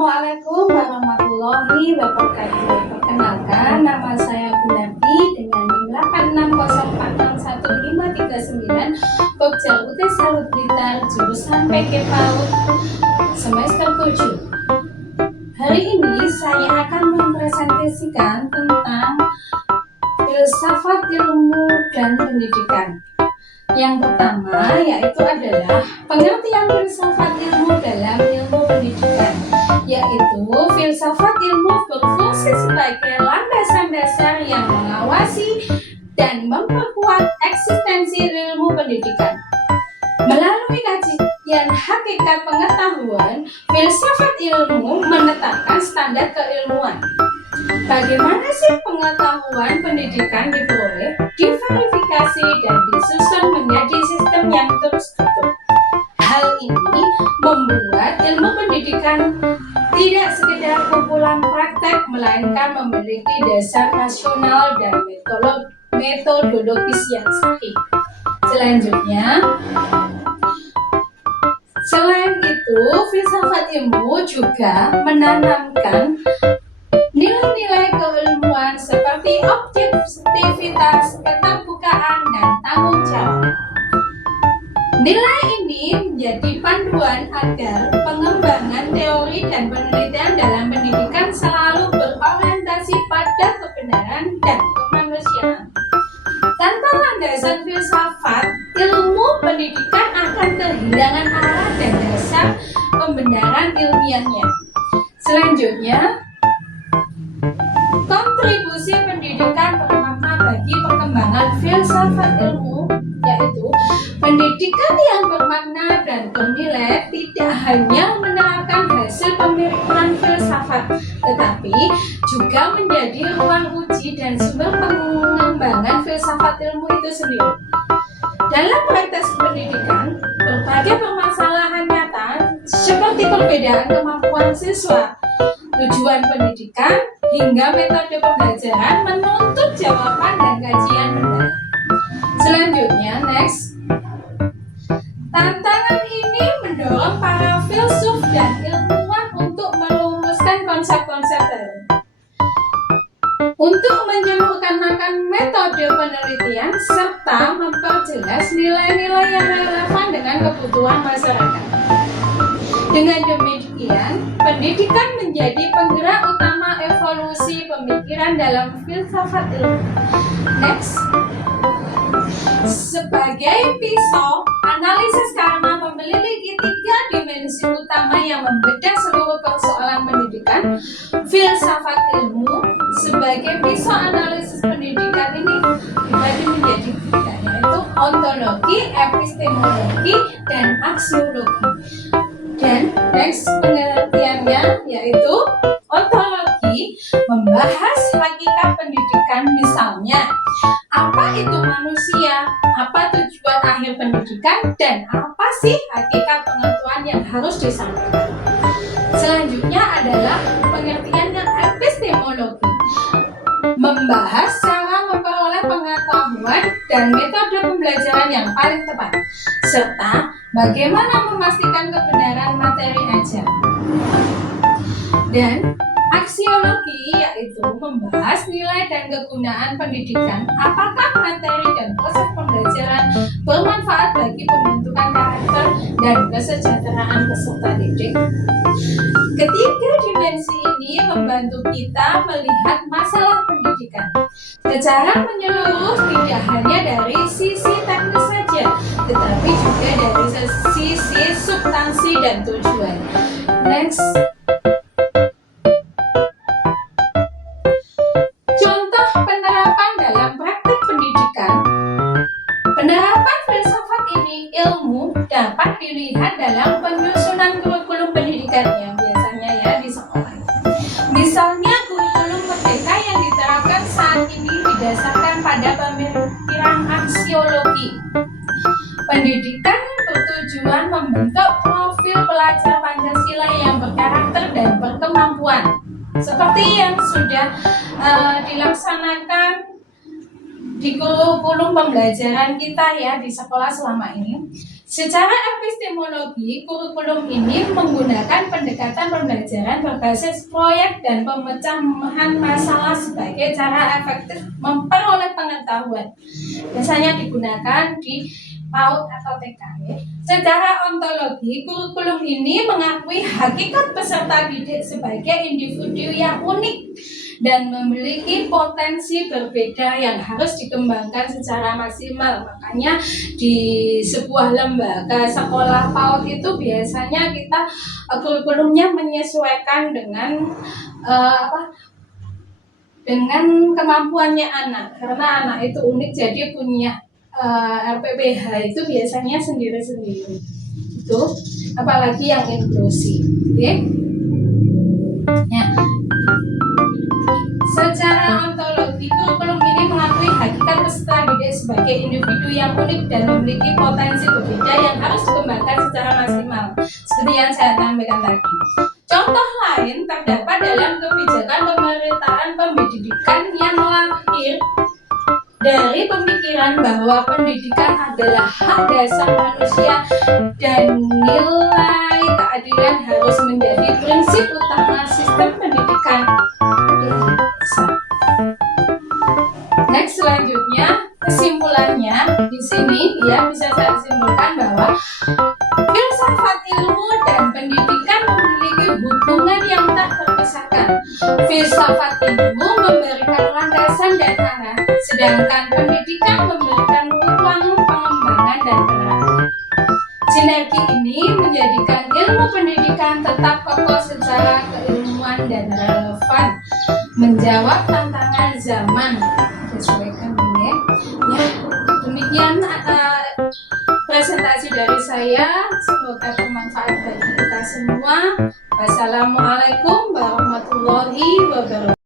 Assalamualaikum warahmatullahi wabarakatuh. Perkenalkan, nama saya Gunapi dengan NIM 860461539 Pokja UT Salut Blitar, jurusan PG PAUD semester 7. Hari ini saya akan mempresentasikan tentang filsafat ilmu dan pendidikan. Yang pertama yaitu adalah pengertian filsafat ilmu dalam ilmu pendidikan, yaitu filsafat ilmu berfungsi sebagai landasan dasar yang mengawasi dan memperkuat eksistensi ilmu pendidikan. Melalui kajian hakikat pengetahuan, filsafat ilmu menetapkan standar keilmuan. Bagaimana sih pengetahuan pendidikan diperoleh, diverifikasi, dan disusun menjadi sistem yang terstruktur? Hal ini membuat ilmu pendidikan tidak sekedar kumpulan praktek, melainkan memiliki dasar rasional dan metodologis yang sahih. Selain itu, filsafat ilmu juga menanamkan nilai-nilai keilmuan seperti objektivitas, keterbukaan, dan tanggung jawab. Nilai ini menjadi panduan agar pengembangan teori dan penelitian dalam pendidikan selalu berorientasi pada kebenaran dan kemanusiaan. Tanpa landasan filsafat, ilmu pendidikan akan kehilangan arah dan dasar pembenaran ilmiahnya. Selanjutnya, kontribusi pendidikan bermakna bagi perkembangan filsafat ilmu, yaitu pendidikan yang bermakna dan bernilai tidak hanya menerapkan hasil pemikiran filsafat, tetapi juga menjadi ruang uji dan sumber pengembangan filsafat ilmu itu sendiri. Dalam praktek pendidikan, berbagai permasalahan nyata seperti perbedaan kemampuan siswa, tujuan pendidikan, hingga metode pembelajaran menuntut jawaban dan kajian mendalam. Selanjutnya, next. Tantangan ini mendorong para filsuf dan ilmuwan untuk merumuskan konsep-konsep baru, untuk menyempurnakan metode penelitian, serta memperjelas nilai-nilai yang relevan dengan kebutuhan masyarakat. Dengan demikian, pendidikan menjadi penggerak utama evolusi pemikiran dalam filsafat ilmu. Next. Sebagai pisau analisis karena memiliki 3 dimensi utama yang membedah seluruh persoalan pendidikan, filsafat ilmu sebagai pisau analisis pendidikan ini dibagi menjadi 3, yaitu ontologi, epistemologi, dan aksiologi. Dan next pengertiannya yaitu ontologi membahas hakikat pendidikan, misalnya apa itu manusia, apa tujuan akhir pendidikan, dan apa sih hakikat pengetahuan yang harus disampaikan. Selanjutnya adalah pengertian yang epistemologi, membahas cara memperoleh pengetahuan dan metode pembelajaran yang paling tepat, serta bagaimana memastikan kebenaran materi ajaran. Dan aksiologi yaitu membahas nilai dan kegunaan pendidikan, apakah materi dan proses pembelajaran bermanfaat bagi pembentukan karakter dan kesejahteraan peserta didik. Ketiga dimensi ini membantu kita melihat masalah pendidikan secara menyeluruh, tidak hanya dari sisi teknis saja, tetapi juga dari sisi substansi dan tujuan. Next. Contoh penerapan dalam praktik pendidikan. Penerapan filsafat ini ilmu dapat dilihat dalam penyusunan kurikulum pendidikan yang biasanya ya di sekolah. Misalnya kurikulum merdeka yang diterapkan saat ini didasarkan pada pemikiran aksiologi. Pendidikan bertujuan membentuk profil pelajar Pancasila yang berkarakter dan berkemampuan, seperti yang sudah dilaksanakan di kurikulum pembelajaran kita ya di sekolah selama ini. Secara epistemologi, kurikulum ini menggunakan pendekatan pembelajaran berbasis proyek dan pemecahan masalah sebagai cara efektif memperoleh pengetahuan. Biasanya digunakan di PAUD atau TK. Secara ontologi, kurikulum ini mengakui hakikat peserta didik sebagai individu yang unik dan memiliki potensi berbeda yang harus dikembangkan secara maksimal. Makanya di sebuah lembaga sekolah PAUD itu biasanya kita kurikulumnya menyesuaikan dengan dengan kemampuannya anak, karena anak itu unik, jadi punya RPPH itu biasanya sendiri-sendiri. Itu apalagi yang inklusi. Oke? Ya. Secara ontologi, kurikulum ini mengakui hakikat peserta didik sebagai individu yang unik dan memiliki potensi berbeda yang harus dikembangkan secara maksimal, seperti yang saya sampaikan tadi. Contoh lain terdapat dalam kebijakan pemerintahan pendidikan yang lahir dari pemikiran bahwa pendidikan adalah hak dasar manusia dan nilai keadilan harus menjadi prinsip utama sistem pendidikan. Next, selanjutnya kesimpulannya di sini ya bisa saya simpulkan bahwa filsafat ilmu dan pendidikan memiliki hubungan yang tak terpisahkan. Filsafat ilmu memberikan landasan dan arah, sedangkan pendidikan memberikan ruang pengembangan dan penerapan. Sinergi ini menjadikan ilmu pendidikan tetap kokoh secara keilmuan dan relevan, menjawab tantangan zaman. Sesuaikan ini ya. Demikian presentasi dari saya, semoga bermanfaat bagi kita semua. Wassalamualaikum warahmatullahi wabarakatuh.